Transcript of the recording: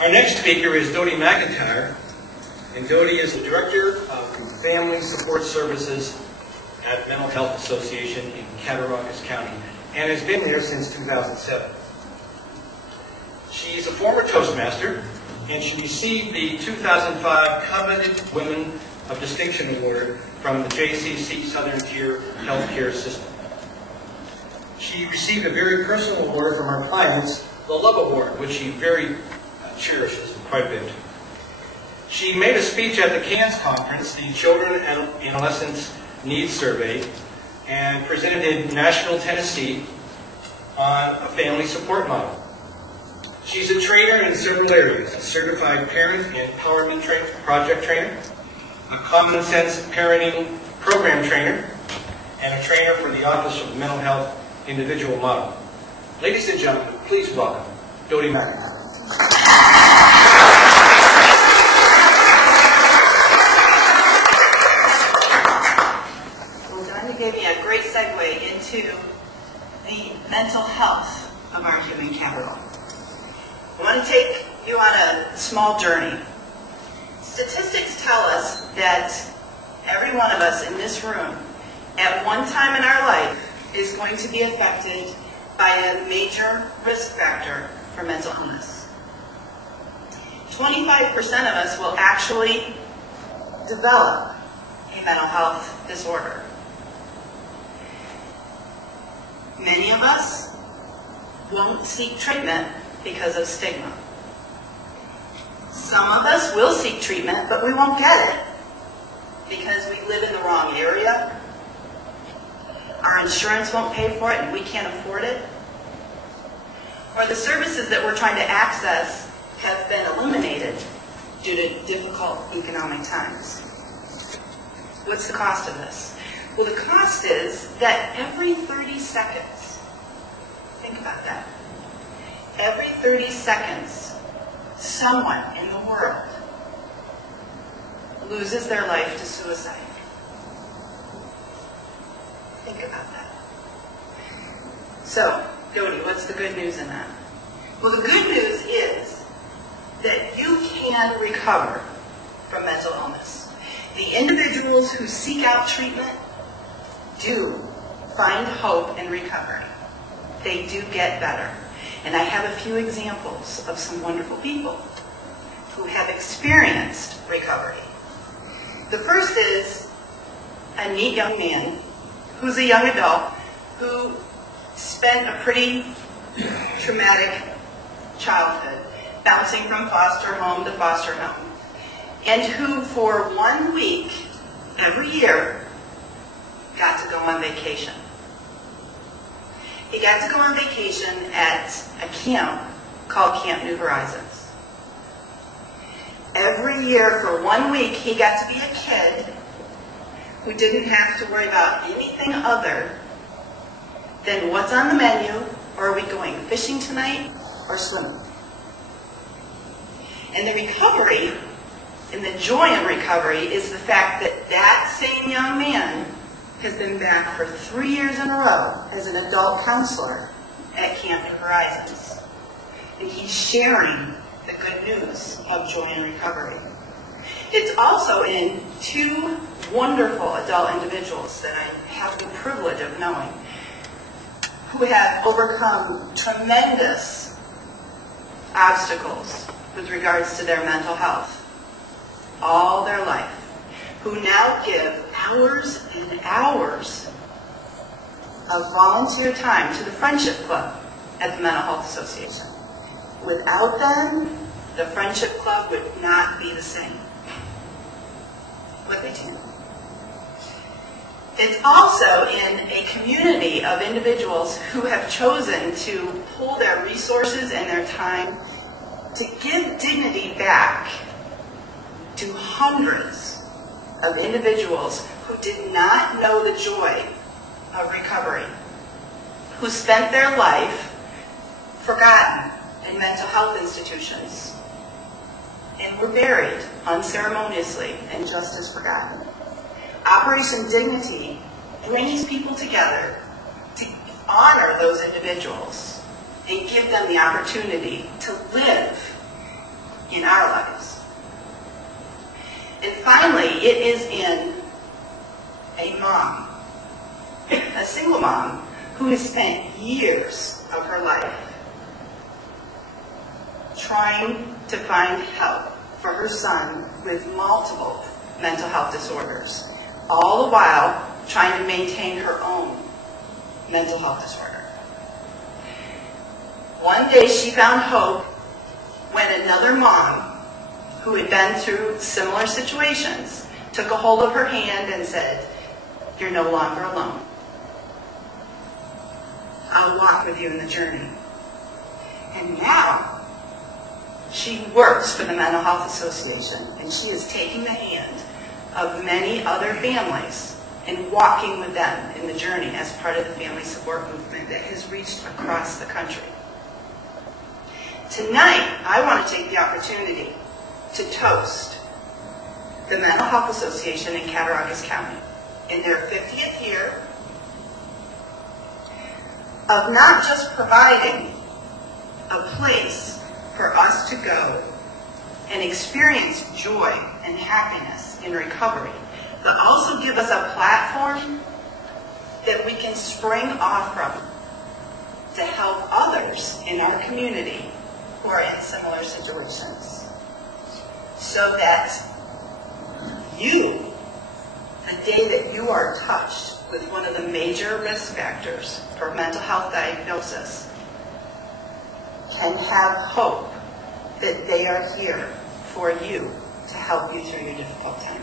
Our next speaker is Dodi McIntyre, and Dodi is the Director of Family Support Services at Mental Health Association in Cattaraugus County, and has been there since 2007. She's a former Toastmaster, and she received the 2005 Coveted Women of Distinction Award from the JCC Southern Tier Healthcare System. She received a very personal award from our clients, the Love Award, which she very cherishes quite a bit. She made a speech at the CANS conference, the Children and Adolescents Needs Survey, and presented in Nashville, Tennessee on a family support model. She's a trainer in several areas: a certified parent empowerment project trainer, a common sense parenting program trainer, and a trainer for the Office of Mental Health Individual Model. Ladies and gentlemen, please welcome Dodi McIntyre. Well done. You gave me a great segue into the mental health of our human capital. I want to take you on a small journey. Statistics tell us that every one of us in this room, at one time in our life, is going to be affected by a major risk factor for mental illness. 25% of us will actually develop a mental health disorder. Many of us won't seek treatment because of stigma. Some of us will seek treatment, but we won't get it because we live in the wrong area. Our insurance won't pay for it and we can't afford it. Or the services that we're trying to access have been eliminated due to difficult economic times. What's the cost of this? Well, the cost is that every 30 seconds, think about that, every 30 seconds, someone in the world loses their life to suicide. Think about that. So, Dodi, what's the good news in that? Well, the good news is that you can recover from mental illness. The individuals who seek out treatment do find hope in recovery. They do get better. And I have a few examples of some wonderful people who have experienced recovery. The first is a neat young man who's a young adult who spent a pretty traumatic childhood, bouncing from foster home to foster home, and who for 1 week every year got to go on vacation. He got to go on vacation at a camp called Camp New Horizons. Every year for 1 week he got to be a kid who didn't have to worry about anything other than what's on the menu, or are we going fishing tonight or swimming. And the recovery, and the joy in recovery, is the fact that that same young man has been back for 3 years in a row as an adult counselor at Camp New Horizons. And he's sharing the good news of joy in recovery. It's also in two wonderful adult individuals that I have the privilege of knowing, who have overcome tremendous obstacles with regards to their mental health all their life, who now give hours and hours of volunteer time to the Friendship Club at the Mental Health Association. Without them, the Friendship Club would not be the same. What they do. It's also in a community of individuals who have chosen to pull their resources and their time to give dignity back to hundreds of individuals who did not know the joy of recovery, who spent their life forgotten in mental health institutions and were buried unceremoniously and just as forgotten. Operation Dignity brings people together to honor those individuals and give them the opportunity to live in our lives. And finally, it is in a mom, a single mom, who has spent years of her life trying to find help for her son with multiple mental health disorders, all the while trying to maintain her own mental health disorder. One day she found hope when another mom who had been through similar situations took a hold of her hand and said, "You're no longer alone. I'll walk with you in the journey." And now she works for the Mental Health Association, and she is taking the hand of many other families and walking with them in the journey as part of the family support movement that has reached across the country. Tonight, I want to take the opportunity to toast the Mental Health Association in Cattaraugus County in their 50th year of not just providing a place for us to go and experience joy and happiness in recovery, but also give us a platform that we can spring off from to help others in our community who are in similar situations. So that you, the day that you are touched with one of the major risk factors for mental health diagnosis, can have hope that they are here for you to help you through your difficult time.